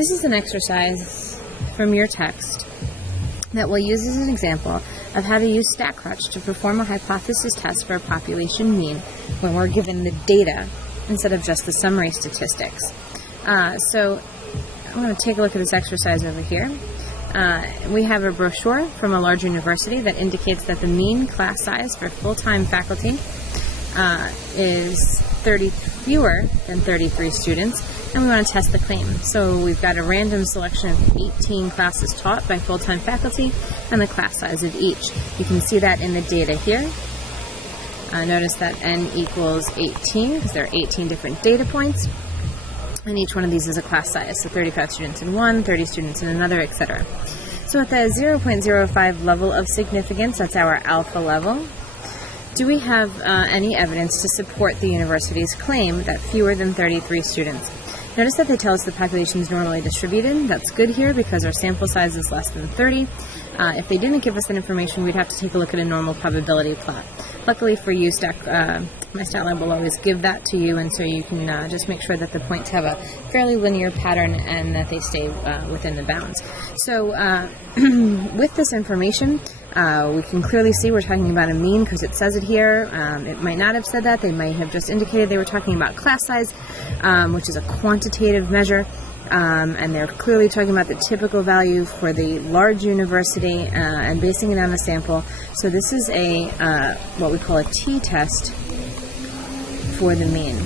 This is an exercise from your text that we'll use as an example of how to use StatCrunch to perform a hypothesis test for a population mean when we're given the data instead of just the summary statistics. So I'm going to take a look at this exercise over here. We have a brochure from a large university that indicates that the mean class size for full-time faculty is fewer than 33 students, and we want to test the claim. So we've got a random selection of 18 classes taught by full-time faculty and the class size of each. You can see that in the data here. Notice that n equals 18 because there are 18 different data points, and each one of these is a class size, so 35 students in one, 30 students in another, etc. So at the 0.05 level of significance, that's our alpha level, do we have any evidence to support the university's claim that fewer than 33 students? Notice that they tell us the population is normally distributed. That's good here because our sample size is less than 30. If they didn't give us that information, we'd have to take a look at a normal probability plot. Luckily for you, my StatLab will always give that to you, and so you can just make sure that the points have a fairly linear pattern and that they stay within the bounds. So with this information, we can clearly see we're talking about a mean because it says it here. It might not have said that. They might have just indicated they were talking about class size, which is a quantitative measure. And they're clearly talking about the typical value for the large university and basing it on a sample. So this is a what we call a t-test for the mean.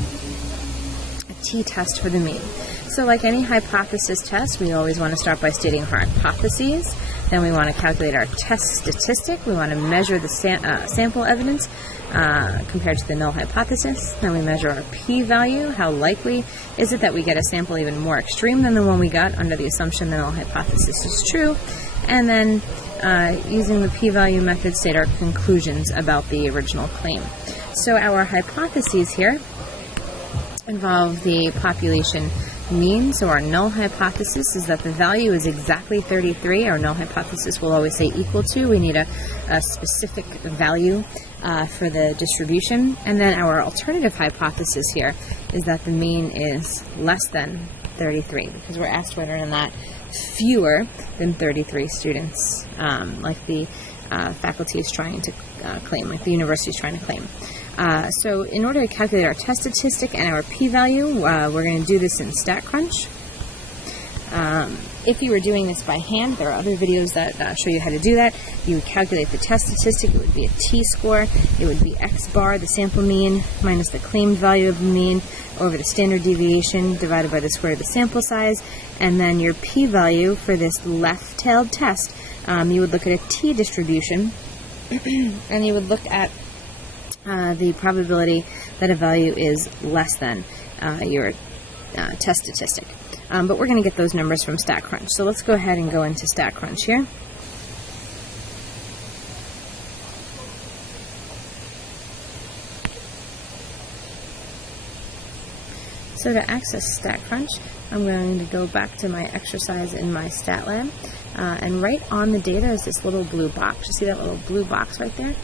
A t-test for the mean. So like any hypothesis test, we always want to start by stating our hypotheses. Then we want to calculate our test statistic. We want to measure the sample evidence compared to the null hypothesis. Then we measure our p-value. How likely is it that we get a sample even more extreme than the one we got under the assumption the null hypothesis is true? And then using the p-value method, state our conclusions about the original claim. So our hypotheses here involve the population mean. So our null hypothesis is that the value is exactly 33. Our null hypothesis will always say equal to. We need a specific value for the distribution. And then our alternative hypothesis here is that the mean is less than 33 because we're asked whether or not fewer than 33 students, like the faculty is trying to claim, like the university is trying to claim. So in order to calculate our test statistic and our p-value, we're going to do this in StatCrunch. If you were doing this by hand, there are other videos that show you how to do that. You would calculate the test statistic. It would be a t-score. It would be x bar, the sample mean, minus the claimed value of the mean, over the standard deviation divided by the square of the sample size. And then your p-value for this left-tailed test, you would look at a t-distribution, and you would look at the probability that a value is less than your test statistic. But we're going to get those numbers from StatCrunch. So let's go ahead and go into StatCrunch here. So to access StatCrunch, I'm going to go back to my exercise in my StatLab. And right on the data is this little blue box. You see that little blue box right there?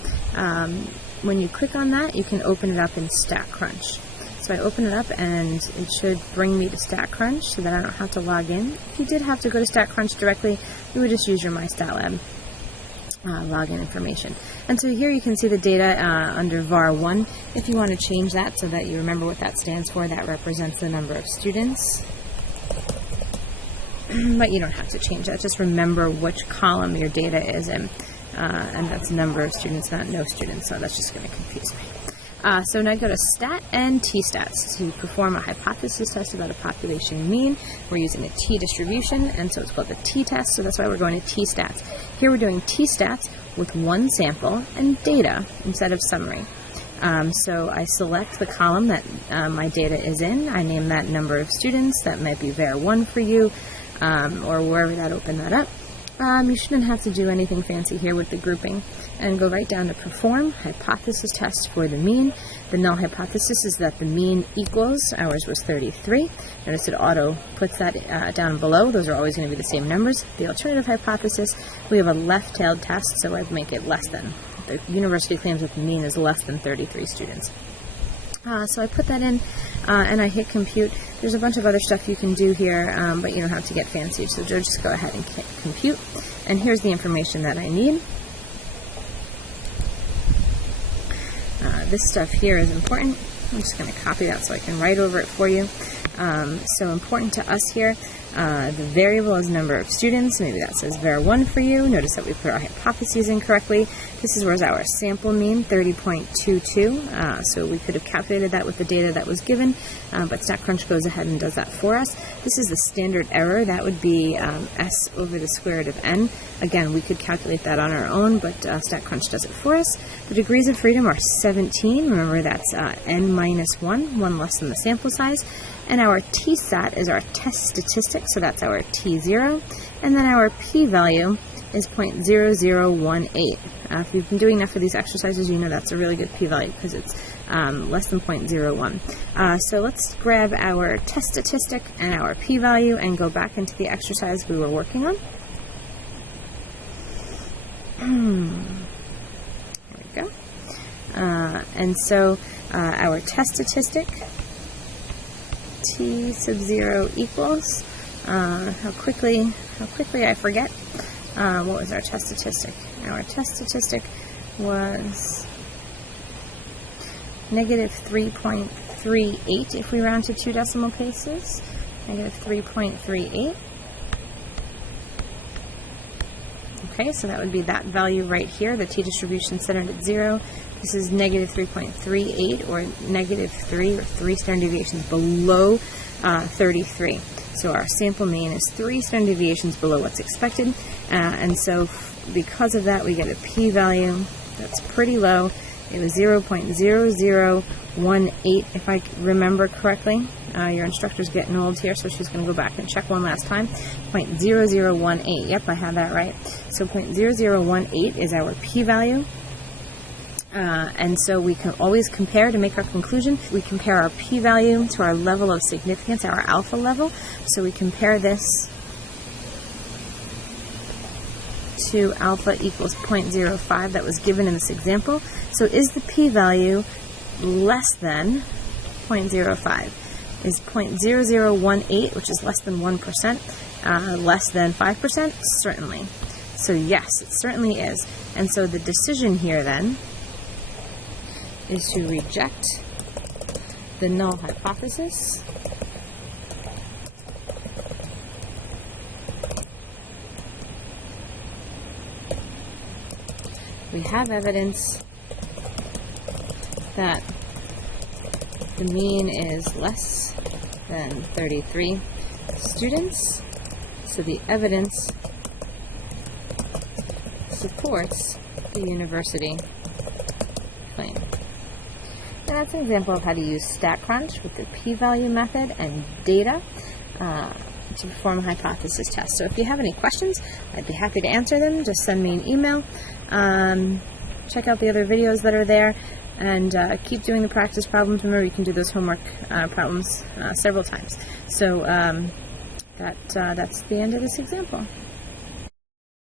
When you click on that, you can open it up in StatCrunch. So I open it up and it should bring me to StatCrunch so that I don't have to log in. If you did have to go to StatCrunch directly, you would just use your My StatLab login information. And so here you can see the data under var1. If you want to change that so that you remember what that stands for, that represents the number of students. But you don't have to change that. Just remember which column your data is in. And that's number of students, not no students, so that's just going to confuse me. So now go to Stat and T-Stats to perform a hypothesis test about a population mean. We're using a t-distribution, and so it's called the t-test, so that's why we're going to T-Stats. Here we're doing T-Stats with one sample and data instead of summary. So I select the column that my data is in. I name that number of students. That might be var1 for you, or wherever that opened that up. You shouldn't have to do anything fancy here with the grouping. And go right down to perform hypothesis test for the mean. The null hypothesis is that the mean equals, ours was 33. Notice it auto puts that down below. Those are always going to be the same numbers. The alternative hypothesis, we have a left-tailed test, so I'd make it less than. The university claims that the mean is less than 33 students. So I put that in and I hit compute. There's a bunch of other stuff you can do here, but you don't have to get fancy. So just go ahead and hit compute. And here's the information that I need. This stuff here is important. I'm just going to copy that so I can write over it for you. So important to us here, the variable is number of students. Maybe that says var1 for you. Notice that we put our hypotheses in correctly. This is where's our sample mean, 30.22. So we could have calculated that with the data that was given, but StatCrunch goes ahead and does that for us. This is the standard error. That would be s over the square root of n. Again, we could calculate that on our own, but StatCrunch does it for us. The degrees of freedom are 17. Remember, that's n minus 1, one less than the sample size. And our t-stat is our test statistic, so that's our t0. And then our p-value is 0.0018. If you've been doing enough of these exercises, you know that's a really good p-value because it's less than 0.01. So let's grab our test statistic and our p-value and go back into the exercise we were working on. There we go. And so our test statistic, t sub 0 equals, how quickly I forget, what was our test statistic? Our test statistic was negative 3.38 if we round to 2 decimal places, negative 3.38. Okay, so that would be that value right here, the t-distribution centered at 0. This is negative 3.38, or negative 3, or 3 standard deviations below 33. So our sample mean is 3 standard deviations below what's expected, and so because of that we get a p-value that's pretty low. It was 0.0018 if I remember correctly. Your instructor's getting old here, so she's going to go back and check one last time. 0.0018, yep, I have that right. So 0.0018 is our p-value. And so we can always compare to make our conclusion. We compare our p-value to our level of significance, our alpha level. So we compare this to alpha equals 0.05 that was given in this example. So is the p-value less than 0.05? Is 0.0018, which is less than 1%, less than 5%? Certainly. So yes, it certainly is. And so the decision here then is to reject the null hypothesis we have evidence that the mean is less than 33 students, so the evidence supports the university claim. And that's an example of how to use StatCrunch with the p-value method and data to perform a hypothesis test. So if you have any questions, I'd be happy to answer them. Just send me an email. Check out the other videos that are there, and keep doing the practice problems. Remember, you can do those homework problems several times. So that's the end of this example.